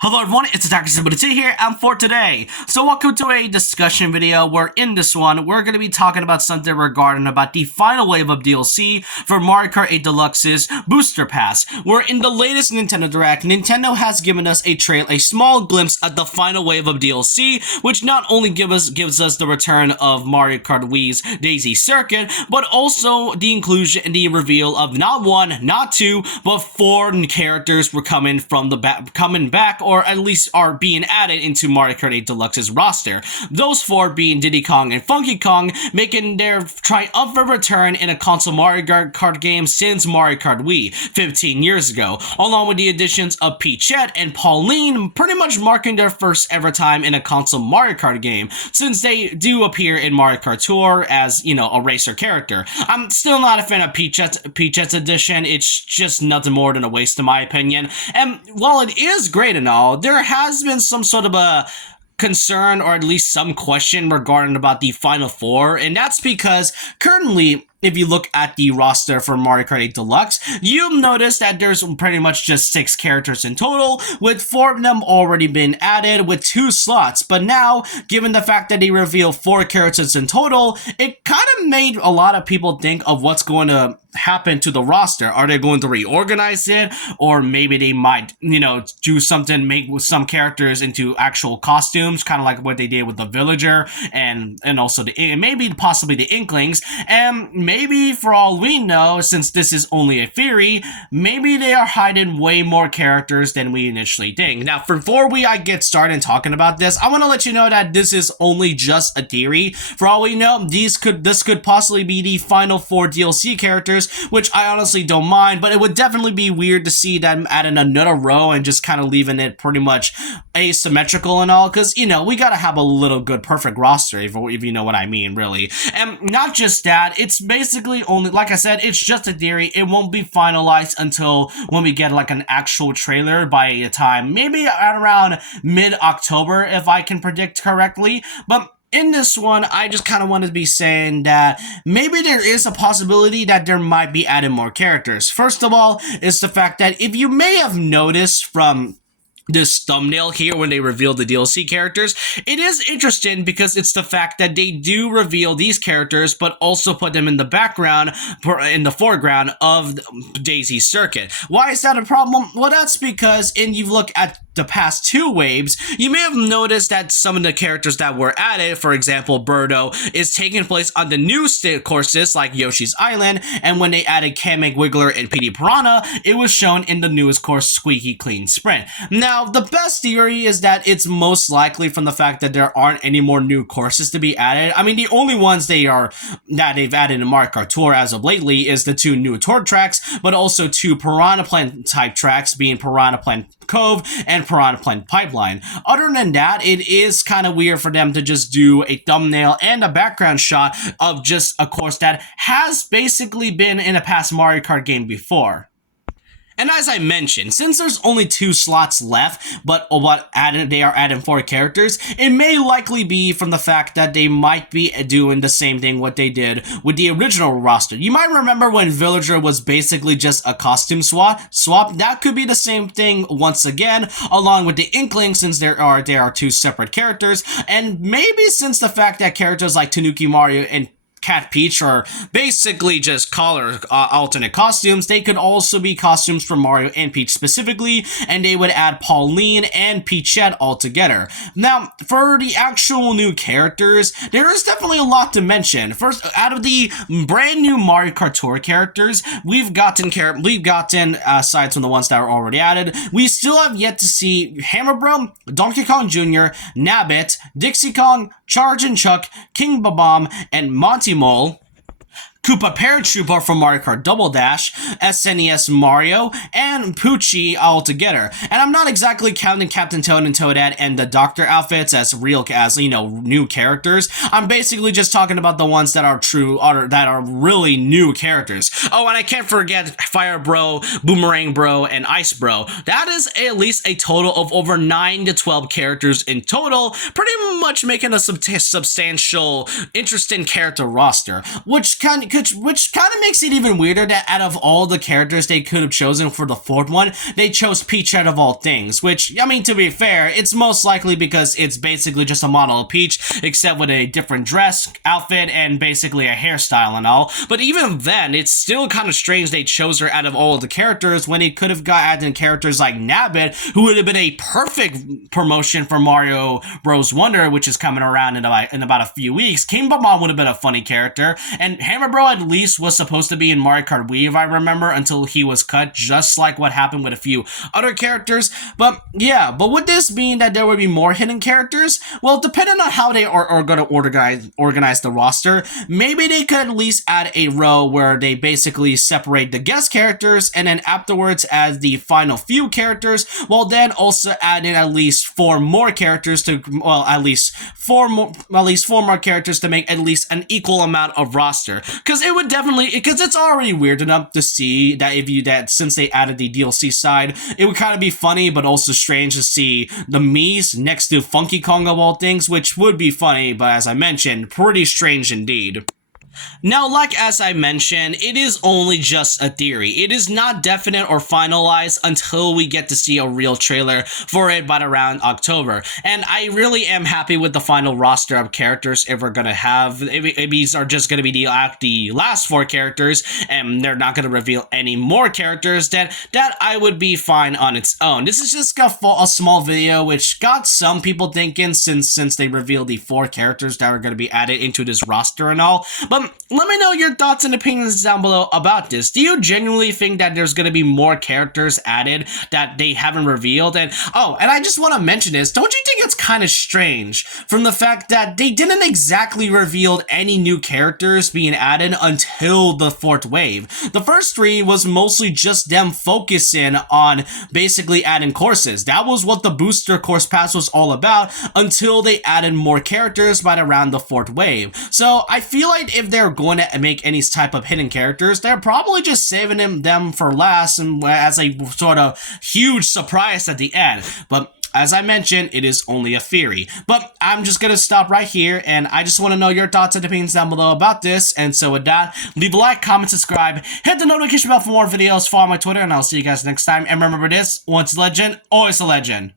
Hello everyone, it's Attacker Simple here, and for today, so welcome to a discussion video where in this one, we're going to be talking about something regarding about the final wave of DLC for Mario Kart 8 Deluxe's Booster Pass, where in the latest Nintendo Direct, Nintendo has given us a small glimpse at the final wave of DLC, which not only gives us the return of Mario Kart Wii's Daisy Circuit, but also the inclusion and the reveal of not one, not two, but four characters were coming back, or at least are being added into Mario Kart 8 Deluxe's roster. Those four being Diddy Kong and Funky Kong, making their triumphant return in a console Mario Kart game since Mario Kart Wii 15 years ago, along with the additions of Peachette and Pauline, pretty much marking their first ever time in a console Mario Kart game, since they do appear in Mario Kart Tour as, a racer character. I'm still not a fan of Peachette's edition. It's just nothing more than a waste in my opinion, and while it is great and all, there has been some sort of a concern, or at least some question regarding about the final four, and that's because currently, if you look at the roster for Mario Kart 8 Deluxe, you'll notice that there's pretty much just 6 characters in total, with 4 of them already been added with 2 slots. But now, given the fact that they reveal 4 characters in total, it kind of made a lot of people think of what's going to happen to the roster. Are they going to reorganize it? Or maybe they might, do something, make some characters into actual costumes, kind of like what they did with the Villager and also possibly the Inklings. And maybe, for all we know, since this is only a theory, maybe they are hiding way more characters than we initially think. Now, before I get started talking about this, I want to let you know that this is only just a theory. For all we know, this could possibly be the final 4 DLC characters, which I honestly don't mind, but it would definitely be weird to see them adding another row and just kind of leaving it pretty much asymmetrical and all, because, we gotta have a little good perfect roster, if you know what I mean, really. And not just that, it's basically only, like I said, it's just a theory. It won't be finalized until when we get like an actual trailer by a time, maybe at around mid-October, if I can predict correctly. But in this one, I just kind of wanted to be saying that maybe there is a possibility that there might be added more characters. First of all, is the fact that if you may have noticed from this thumbnail here when they reveal the DLC characters, it is interesting because it's the fact that they do reveal these characters but also put them in the background, in the foreground of Daisy's Circuit. Why is that a problem? Well, that's because you look at the past 2 waves, you may have noticed that some of the characters that were added, for example, Birdo, is taking place on the new courses like Yoshi's Island, and when they added Kamek, Wiggler, and PD Piranha, it was shown in the newest course, Squeaky Clean Sprint. Now, the best theory is that it's most likely from the fact that there aren't any more new courses to be added. I mean, the only ones they've added in Mario Kart Tour as of lately is the 2 new Tour tracks, but also 2 Piranha Plant type tracks, being Piranha Plant Cove and Piranha Plant Pipeline. Other than that, it is kind of weird for them to just do a thumbnail and a background shot of just a course that has basically been in a past Mario Kart game before. And as I mentioned, since there's only 2 slots left, but they are adding 4 characters, it may likely be from the fact that they might be doing the same thing what they did with the original roster. You might remember when Villager was basically just a costume swap. That could be the same thing once again, along with the Inkling, since there are 2 separate characters, and maybe since the fact that characters like Tanuki Mario and Cat Peach are basically just color alternate costumes, they could also be costumes for Mario and Peach specifically, and they would add Pauline and Peachette all together. Now, for the actual new characters, there is definitely a lot to mention. First, out of the brand new Mario Kart Tour characters, we've gotten aside from the ones that are already added, we still have yet to see Hammer Bro, Donkey Kong Jr., Nabbit, Dixie Kong, Charge and Chuck, King Babam, and Monty Mole, Koopa Paratrooper from Mario Kart Double Dash, SNES Mario, and Poochie all together. And I'm not exactly counting Captain Toad and Toadette and the Doctor outfits as new characters. I'm basically just talking about the ones that are really new characters. Oh, and I can't forget Fire Bro, Boomerang Bro, and Ice Bro. That is at least a total of over 9 to 12 characters in total, pretty much making a substantial, interesting character roster, which could which kind of makes it even weirder that out of all the characters they could have chosen for the fourth one, they chose Peach out of all things, which, I mean, to be fair, it's most likely because it's basically just a model of Peach, except with a different dress, outfit, and basically a hairstyle and all. But even then, it's still kind of strange they chose her out of all of the characters when it could have got added in characters like Nabbit, who would have been a perfect promotion for Mario Bros. Wonder, which is coming around in about a few weeks. King Bomb would have been a funny character, and Hammer Bro at least was supposed to be in Mario Kart Wii, if I remember, until he was cut, just like what happened with a few other characters. But yeah, but would this mean that there would be more hidden characters? Well, depending on how they are going to organize the roster, maybe they could at least add a row where they basically separate the guest characters and then afterwards add the final few characters, while then also add in at least four more characters to, well, at least four more characters to make at least an equal amount of roster. Because it would definitely, because it's already weird enough to see that since they added the DLC side, it would kind of be funny but also strange to see the Mii's next to Funky Kong of all things, which would be funny, but as I mentioned, pretty strange indeed. Now, like as I mentioned, it is only just a theory. It is not definite or finalized until we get to see a real trailer for it by around October. And I really am happy with the final roster of characters if we're gonna have. If these are just gonna be the last four characters, and they're not gonna reveal any more characters, that I would be fine on its own. This is just a small video which got some people thinking since they revealed the four characters that are gonna be added into this roster and all. But let me know your thoughts and opinions down below about this. Do you genuinely think that there's going to be more characters added that they haven't revealed? And I just want to mention this. Don't you think it's kind of strange from the fact that they didn't exactly reveal any new characters being added until the fourth wave? The first three was mostly just them focusing on basically adding courses. That was what the booster course pass was all about until they added more characters by around the fourth wave. So I feel like if they're going to make any type of hidden characters, they're probably just saving them for last and as a sort of huge surprise at the end. But as I mentioned, it is only a theory. But I'm just going to stop right here, and I just want to know your thoughts and opinions down below about this. And so with that, leave a like, comment, subscribe, hit the notification bell for more videos, follow my Twitter, and I'll see you guys next time. And remember this, once a legend, always a legend.